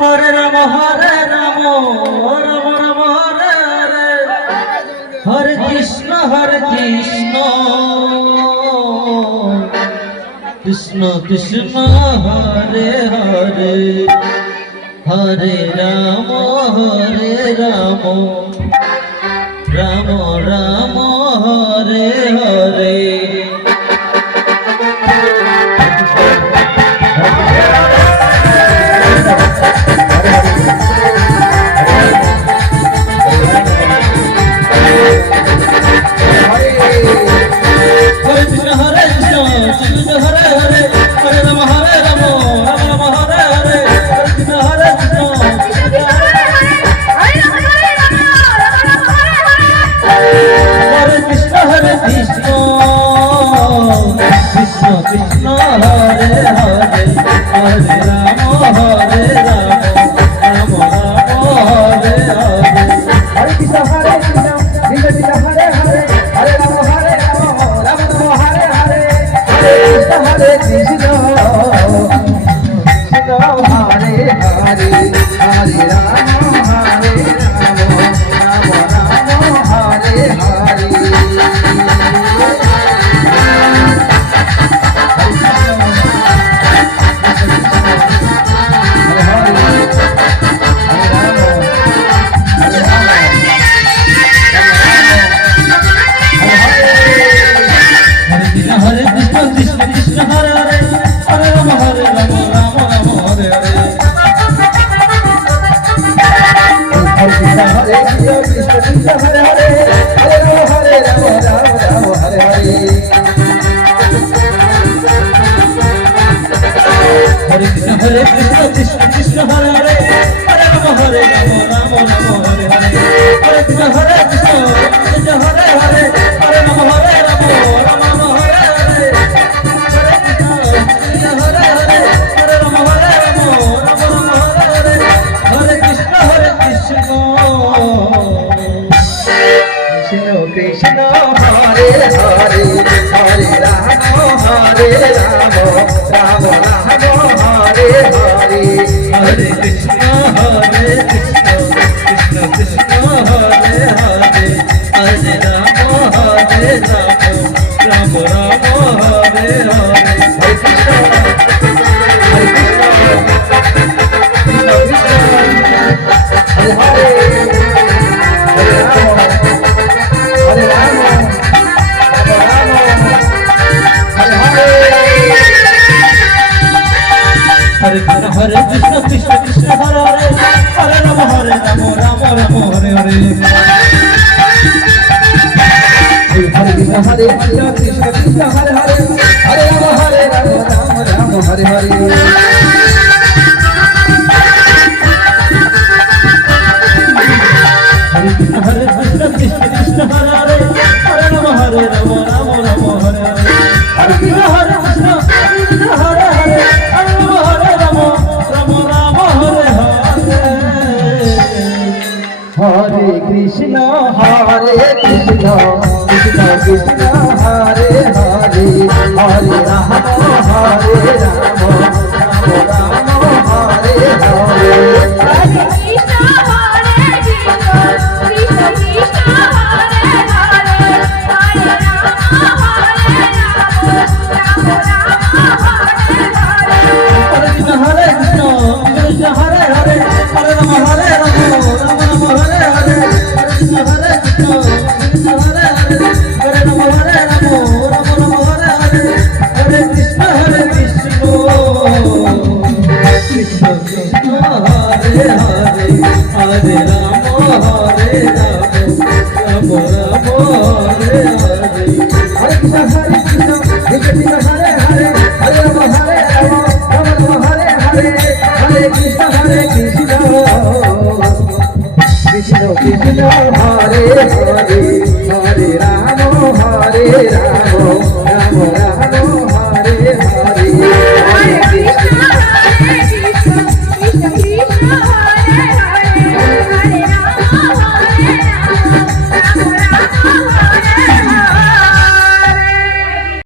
Hare Ram Ram Ram Hare Hare, Hare Krishna Krishna Krishna Hare Hare, Hare Ram Ram Ram Hare Hare. Hare Krishna Krishna Krishna Hare Hare, Hare Rama Hare Rama Rama Rama Hare Hare, Hare Krishna Hare Krishna Krishna Hare Hare, Hare Rama Hare Rama Rama Rama Hare Hare, Hare Krishna Krishna Hare Hare, Hare Rama Hare Rama Rama Rama Hare Hare, Hare Krishna Krishna Krishna Hare Hare, Hare Rama Hare Rama Rama Rama Hare Krishna Krishna Krishna Hare Hare, Hare Rama Hare Rama Rama Rama Hare Hare, Hare Krishna Hare Krishna Krishna Krishna Hare Hare, Hare Rama Hare Rama Rama Rama Hare Hare. Hare Krishna Hare Krishna Krishna Krishna Hare Hare, Hare Rama Hare Rama Rama Rama Hare Hare, Hare Krishna Hare Krishna Krishna Krishna Hare Hare, Hare Rama Hare Rama Rama Rama Hare Hare, Hare Krishna Hare Krishna Krishna Krishna Hare Hare, Hare Rama Hare Rama Rama Rama Hare Hare, Hare Krishna Hare Krishna Krishna Hare Hare, Hare Rama Hare Rama Rama Rama Hare Hare, Hare Krishna Hare Krishna Krishna Krishna Hare Hare, Hare Rama Hare Rama Rama Rama Hare Hare, Hare Krishna Hare Krishna Krishna Krishna Hare Hare, Hare Rama Hare Rama Rama Rama Hare Hare, Hare Krishna Hare Krishna Krishna Hare Hare, Hare Rama Hare Rama Rama Rama Hare Hare, Hare Krishna Hare Krishna Krishna Hare Hare, Hare Rama Hare Rama Rama Rama Hare Hare, Hare Krishna Hare Krishna Krishna Krishna Hare Hare, Hare Rama Hare Rama Rama Rama Hare Hare, Hare Krishna Hare Krishna Krishna Hare Hare, Hare Rama Hare Rama Rama Rama Hare Hare, Hare Krishna Hare Krishna Krishna Krishna Hare Hare, Hare Rama Hare Rama